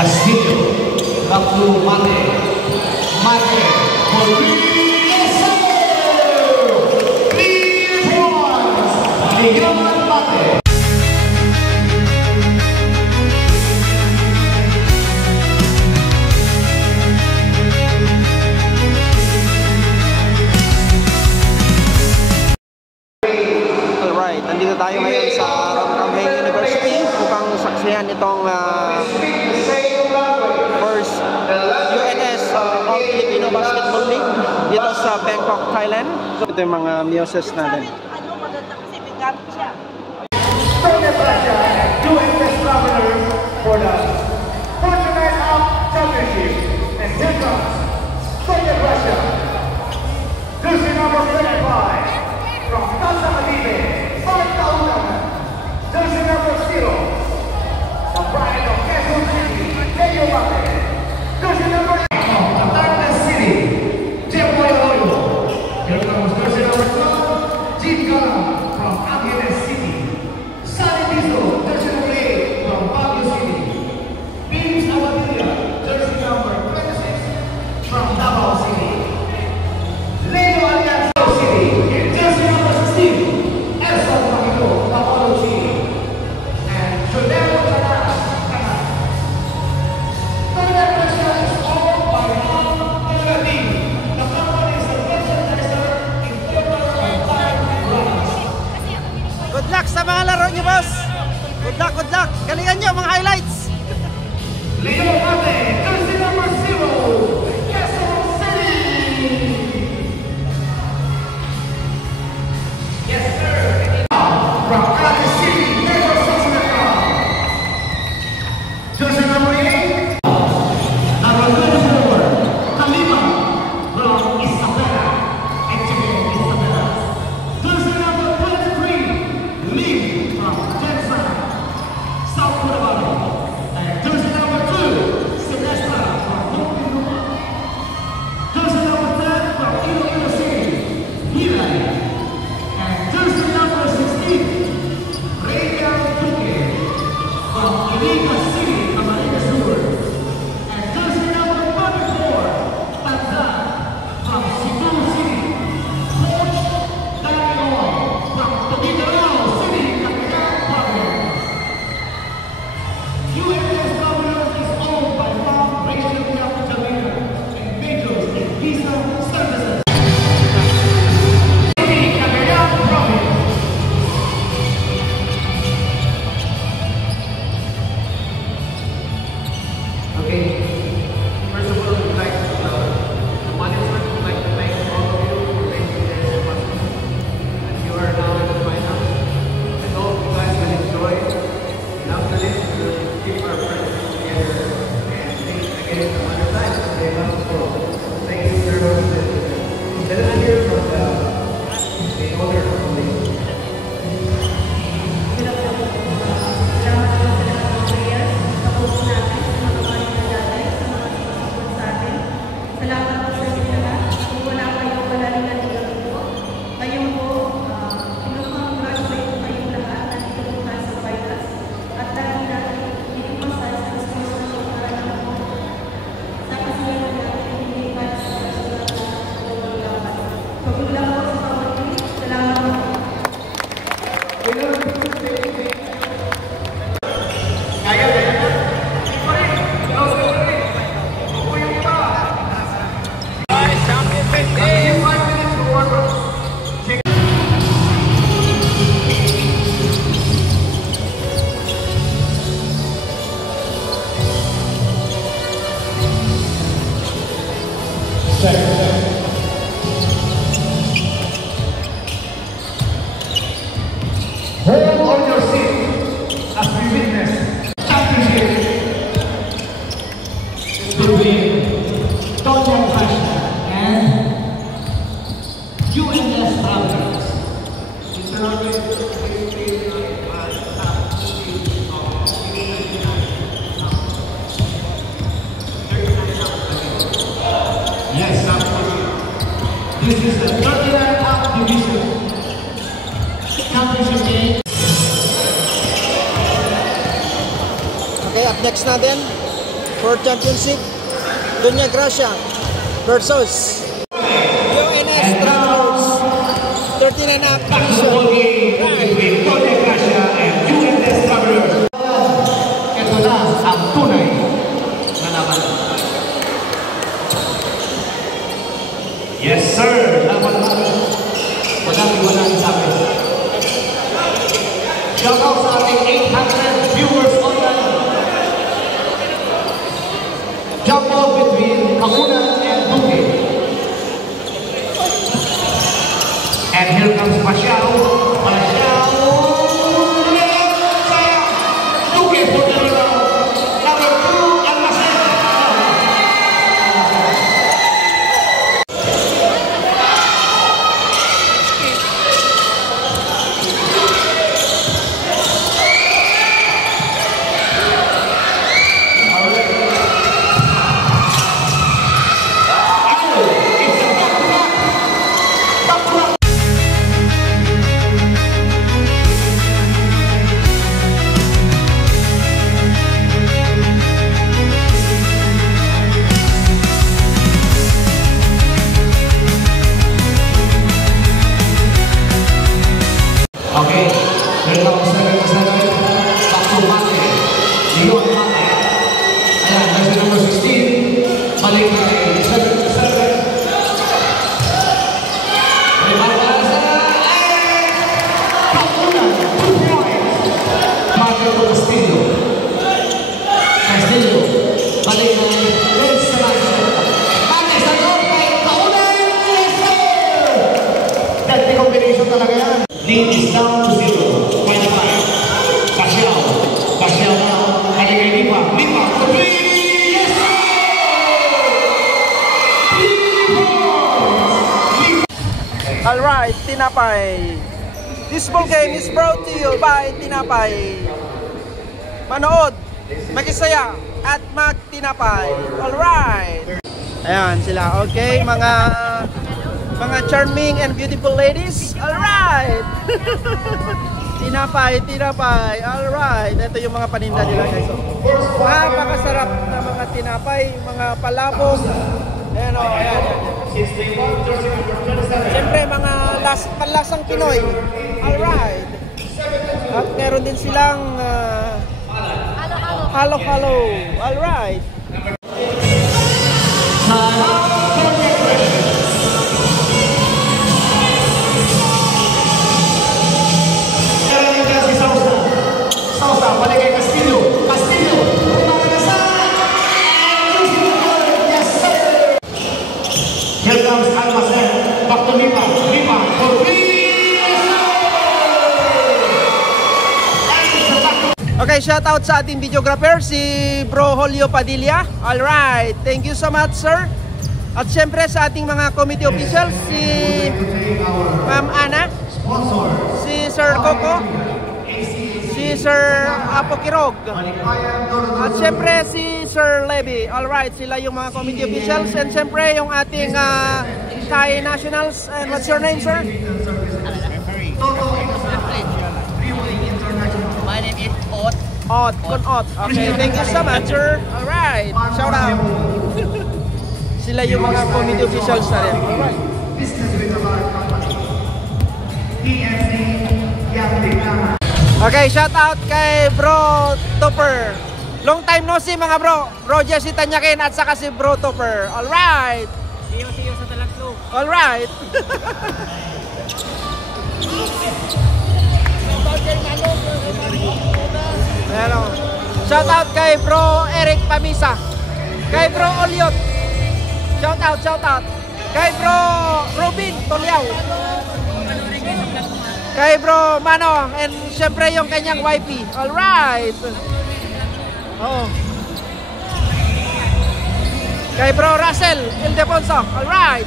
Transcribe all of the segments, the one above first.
Castillo, back to Mate. Mate, Police, 3 points. Leon Mate. Alright, nandito tayo ngayon sa Ramkhamhaeng University upang saksihan itong first UNS All Filipino Basketball League dito sa Bangkok, Thailand. Ito yung mga muses natin. UNS Travelers for the Fortnite Cup Championship and here comes Soviet Russia. Jersey number 25 from Casa Cavite, South Carolina. Jersey number 0, the pride of Quezon City, Leo Mate. Jersey number 8 from Batangas City, Jepoy Arroyo. Here comes jersey number 12, Jean Galang from Angeles City. Sunny Bizo, jersey number 8 from Baguio City. Beams Awadilla, jersey number 26 from Davao City. Leo Alianza City, and jersey number 16, Elson Maguito, Bacolod City. And Jodero Tanas, Tanas. Third Russia is owned by Ram Telegadi. The company is the merchandiser in favor of 5 brands. Good luck sa mga laro nyo, boss! Good luck, good luck! Galingan nyo mga highlights! Leo Mate, jersey number 0, Quezon City. Yes, sir. From Cavite City, Negros Sosmetra. Jersey number 8, number 24, Kalima from Isabela, Echebe, Isabela. Jersey number 23, Lim from Jensen, South Cotabato. And jersey number 2, Sinestra from Muntinlupa. Jersey number 10 from Iloilo City, Hilay. And jersey number 16, Rainier Duque from Iliga City, Camarines Sur. And jersey number 24, Tanda from Cebu City, Coach Daniel from Tugigaraw City, Cagayan Province. UNS Travelers is owned by Mom Rachel Capitalina and majors in visa services. City, Cagayan Province. Okay. First of all, we'd like the management would like to thank all of you for making this possible. And you are now in the finals. I hope you guys will enjoy. And after this, we'll keep our friends together and think again some other time. Okay, thank you very much. Let us hear from the owner of the league. Salamat po sa lahat ng players, sa puso natin, sa mga mananalatay, sa mga sumasupport sa atin. Salamat po sa inyo lahat. Kung wala kayo, wala rin natin kami po. Ngayon po, pinag-congratulate po kayong lahat. Nandito po tayo sa finals. At dahil natin, hindi po sa sponsor ng karanaman po. Sa kasiyahan natin, hindi pa sa kasiyahan natin sa laban. Pagkulang po sa bawat unit. Salamat po. Hold on your seat as we witness championship between Dongyan Russia and UNS Travelers. Yes, absolutely. This is the 39 Cup Division Championship game. Okay, up next natin, for championship. Doña Gracia versus UNS Travelers. 13.5 Basketball game between Doña Gracia and UNS Travelers. Ito na ang tunay na laban. Yes sir, laban namin. Walang sa akin. Shout out sa ating 800 viewers online. Jump ball between Kahunan and Duque. And here comes Pasyao. Duque for the rebound. Number 2, Almacen. Okay, here comes 7-7. Back to Mate. Leon Mate. Ayan, version number 16. Balik kay 7-7. Kahunan, 2 points. Mate to Castillo. Castillo. Balik kay Vince Salancho. Mate sa loob kay Kahunan. Yes, sir! Deadly combination talaga yan. Lead is down to 0. 25. Pasyao. Pasyao now. Kali kay Lipa. Lipa for 3. Yes, sir! 3 points. Alright, Tinapay. This ball game is brought to you by Tinapay. Manood, makisaya, at magtinapay. Alright. Ayan sila. Okay, mga charming and beautiful ladies. Alright. Tinapay, tinapay. Alright. Ito yung mga paninda nila guys. Napakasarap na mga tinapay, mga palabok. Ayan o, ayan. Siyempre mga panlasang Pinoy. Alright. At meron din silang halo-halo. Alright. Sausa, balik kay Castillo. Castillo. Yes, sir! Here comes Almacen. Back to Lipa. Lipa for 3. Okay, shout out sa ating videographer, si Bro Julio Padilla. Alright, thank you so much, sir. At syempre sa ating mga committee officials, si Ma'am Ana, si Sir Coco, si Sir Apo Kirog, at syempre si Sir Levy. Alright, sila yung mga committee officials. And syempre yung ating Thai nationals. And what's your name, sir? My name is Ot. Ot, Kun Ot. Okay, thank you so much, sir. Alright, shout out. Sila yung mga committee officials na rin. Alright. Okay, shout out kay Bro Topper. Long time no see mga bro. Bro Jesse Tanyakin at saka si Bro Topper. Alright. Siyo sa Talaglo. Alright. Shout out kay Bro Eric Pamisa. Kay Bro Oliot. Shout out. Kay Bro Robin Tolyaw. Kay Bro Mano. And syempre yung kanyang wifey. Alright. Oh. Kay Bro Russell Ildefonso. Alright.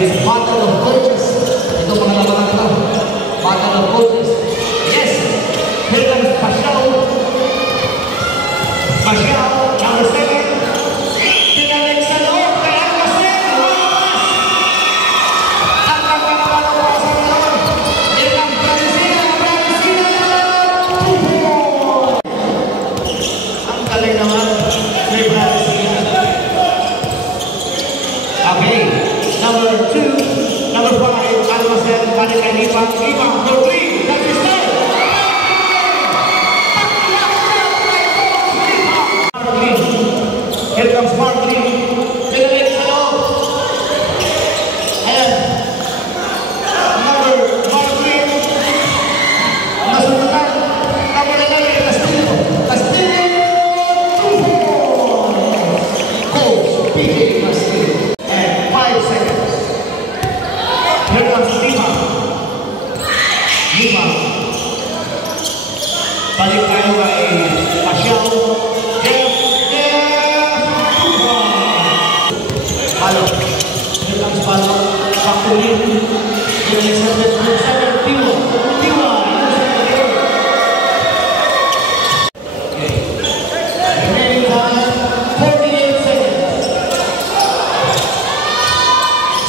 It's a battle of coaches in Ito mga labanan ito. Battle of Moses. Yes! Here comes Pasyao. Pasyao, number 7. Pinalik sa loob kay Almacen. Ang pagkakaroon para sa loob. Here comes Branisina. Ang galing naman. May Branisina. Okay. Number 2. Number 5. Almacen. Balik kay Lipa. Lipa. Number 3. That is there. Here comes Martin. Pinalik sa loob. Ayan. Number 3. Nasundan. Number 11. Castillo. Castillo. 2 points. Coach. PJ Castillo. And 5 seconds. Here comes Lima. Lima. Balik tayo kay Pasyao. Palo. Here comes Palo. Pakulin. Pinalik sa loob. 7. Tiwa. Tiwa. Okay. Remaining time, 48 seconds.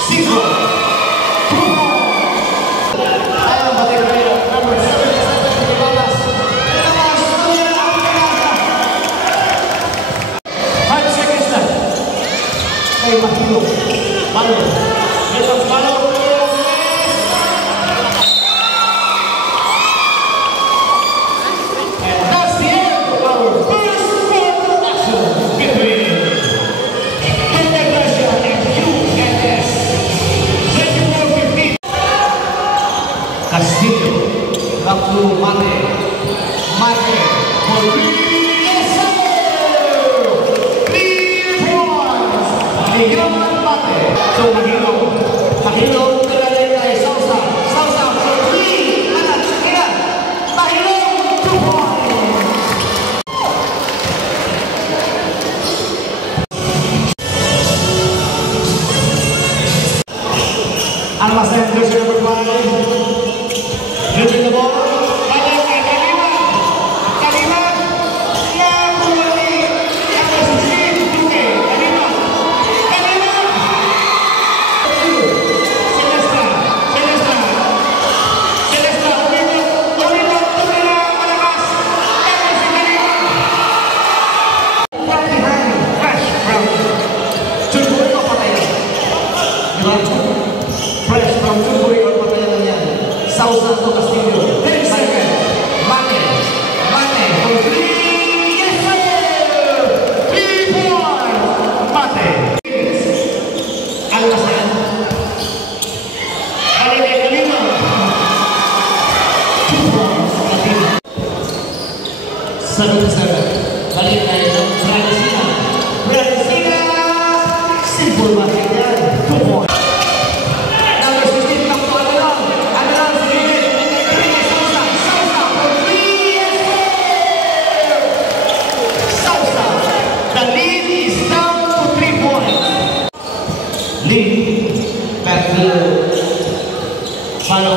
Sigro. 2 points. Ayan, balik kayo. Number 77, Libalas. Libalas, tuloy na ang pinasa. 5 seconds na. Kay Mahilo. Palo. Here comes Palo. And that's the end of our first quarter action between Tender Russia and UNS. 24-15. Castillo. Back to Mate. Mate. For 3. Yes, sir! 3 points. Leon Mate. So, Mahilo. Mahilo. Pinalik kay Sausa. Sausa for 3. Anak, sakila. Mahilo. 2 points. Almacen, jersey number 5. Dribbling the ball. Balik kay Kalima. Kalima. Nakuli. Number 16. Duque. Kalima. Kalima. Celesta. Celesta. Celesta. Umibot. Umibot. Tumira. Malakas. Tapos si Kalima. From behind. Fresh from Chulburi o Patayan. Diba? Fresh from Chulburi or Patayan lang yan. Sausa to Castillo. 10 seconds. Mate. Mate. For 3. Yes, sir! 3 points. Mate. Almacen. Balik kay Kalima. 2 points. Kalima. 7-7. Balik kay Branisina. Branisina. Simple basket yan. 2 points. Number 16, Takto Adelon. Adelon sa gilid. Pinay Sausa. Sausa for 3. Yes, sir! Sausa. The lead is down to 3 points. Lead. Back to Palo.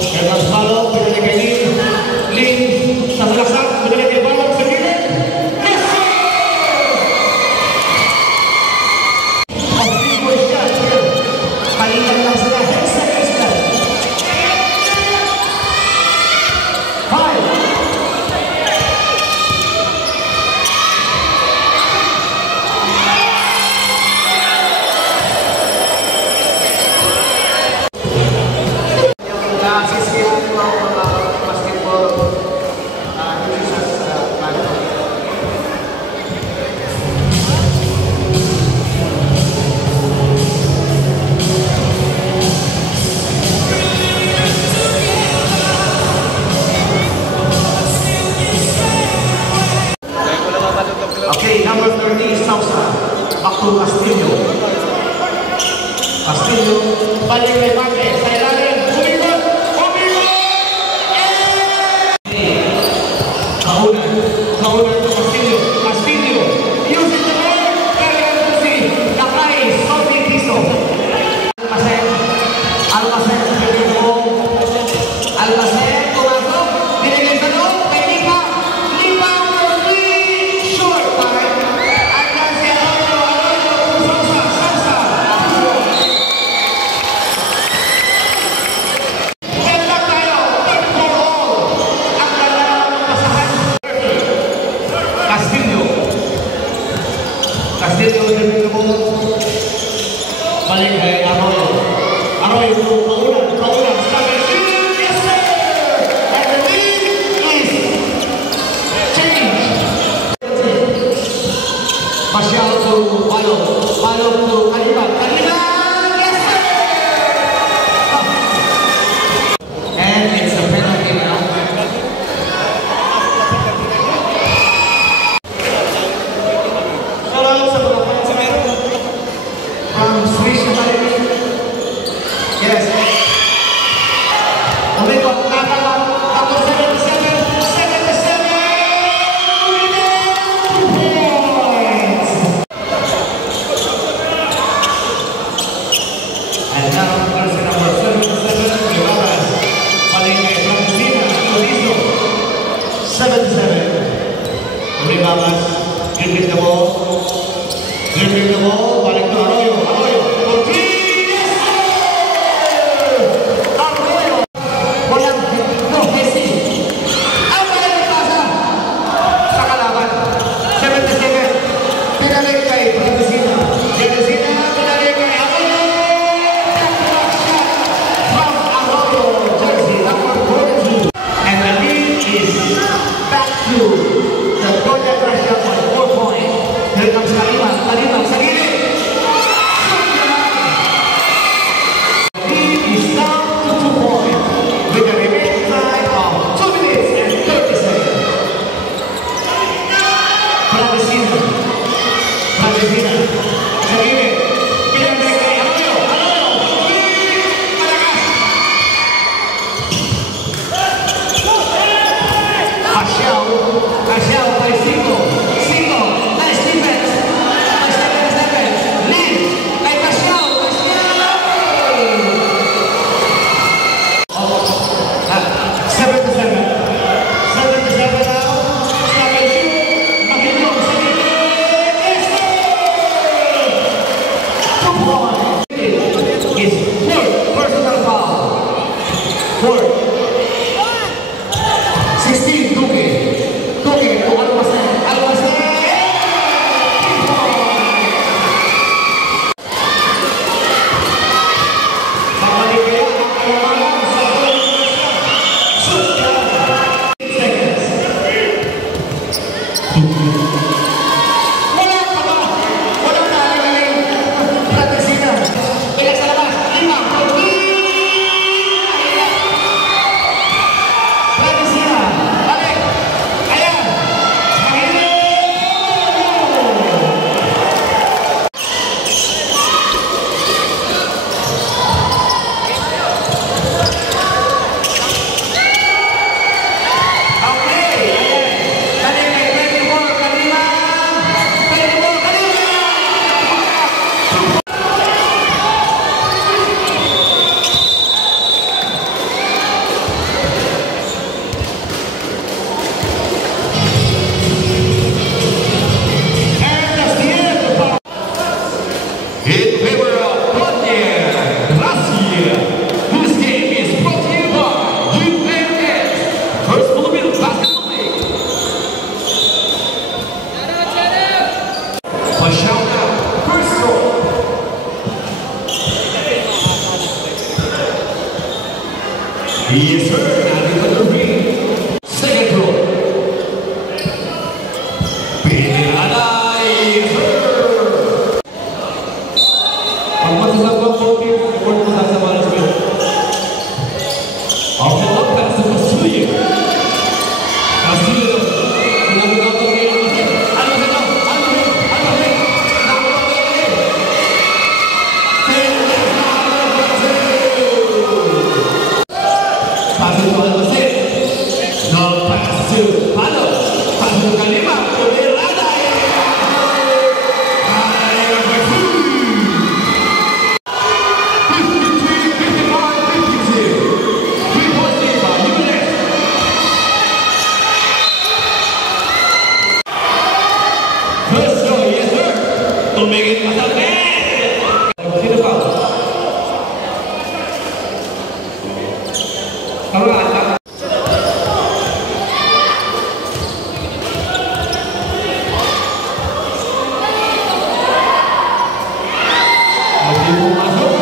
Here comes Palo. Pinalik kay Lead. Lead. Sa malaksak. Pinalik kay Palo sa gilid. Yes, sir! Of 3 points yan. Palitan lang sila. 10 seconds na. 5. Yung nasiskill ko ang mga basketball users platform. Okay, number 30 is Sausa. Back to Castillo. Castillo. Balik kay Mate. Sa ilalim. Umikot. Umikot. Kaunan. Kaunan to Castillo. Castillo. Using the ball. Kaya ito si Lakay. Saudi Cristo. Almacen. Almacen. Sabay to Kaunan, Sabay to, yes sir! And the lead is changed. Pasyal to Balog to Kaliman, yes sir! And it's a penalty now. Shout out sa mga fans from Swiss Academy. Yes. Amigo, nakakot. Ako 77. Points. And now, person number 77, Rivas. Paling kay Francisina, Turizo. 77. Rivas, dribbling the ball. Balik to Arroyo. Ortiz! Arroyo! Walang no Messi. Ang walang pasa sa kalaban. 77. Pinalik kay Francisina. Pinalik kay Arroyo. Back shot from Arroyo. Jersey number 42. And the lead is back to the Golden Russia by 4 points. Here comes Kaliman sa gilid. Lead is down to 2 points with a remaining time of 2 minutes and 30 seconds. Francisina sa gilid. Pinagdek kay Arroyo. Malakas. Pasyal kay Cinco. Nice defense. Lead kay Pasyal. 77 now. Magilong sa gilid. 2 points. Is fourth personal foul. Fourth. 16, Duque to Almacen. Babalik kaya ang kalamangan sa seconds. Wala na ang Francisina. Ilang sa labas. 5. Francisina. Balik. Ayan. In favor of Bonnier, Gracia. This game is brought to you by UNS, First Philippine Basketball League. Pasyal na, first row. Yes sir, nandito the ring. Second row. Pinirada, yes sir. Ang masasabang trophy award mo sa management. Off the long pass to Castillo. Pinagagawa ko kayo ng masip. Ano rin? Pass to Almacen. No pass to Palo. Pass to Kaliman. Pinirada. Tumingin pa sa net! Sino pa? Tama ata. Hindi pumasok.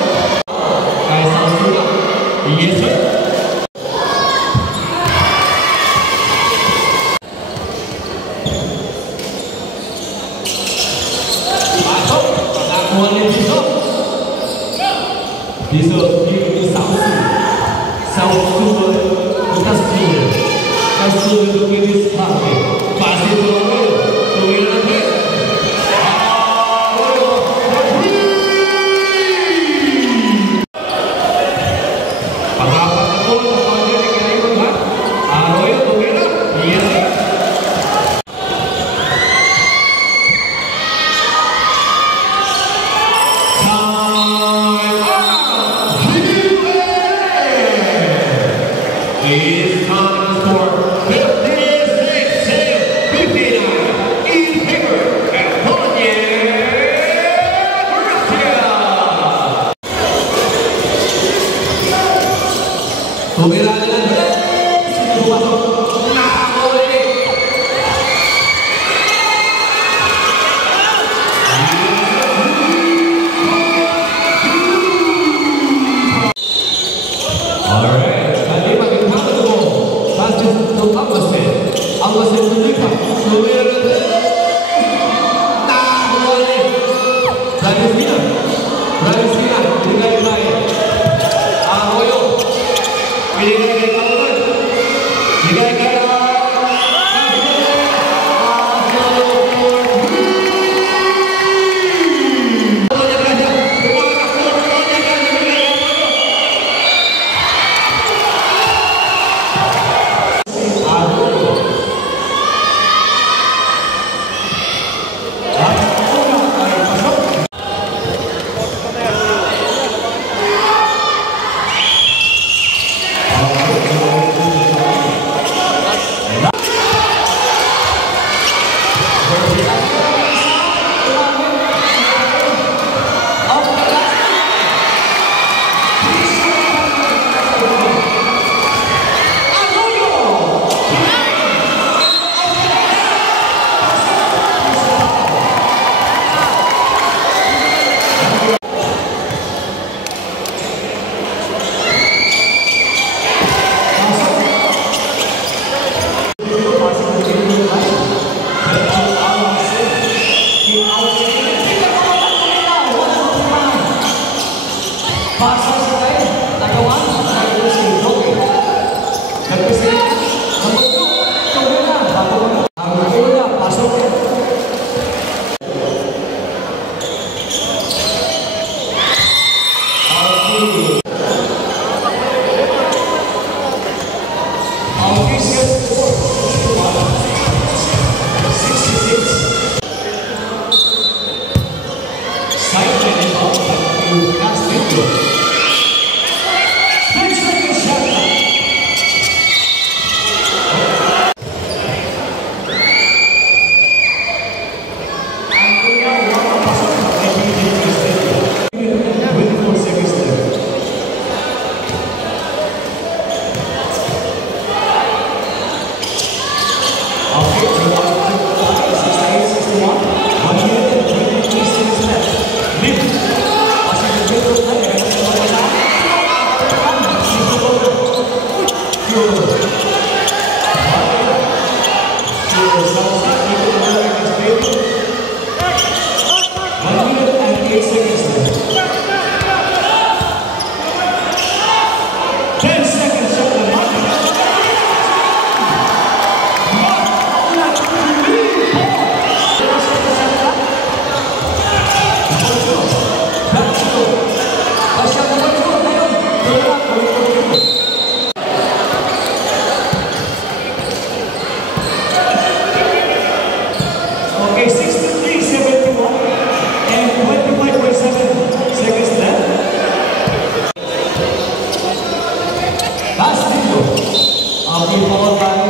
Kahit sa Yes, sir. Masuk, pengakuan yang besok. Besok di Sausu bekas dia. Sausu untuk ini sebagai pasti terlalu nanti. It's time for 56 save 59 in favor Antonio Garcia. Tumira dengan Followed by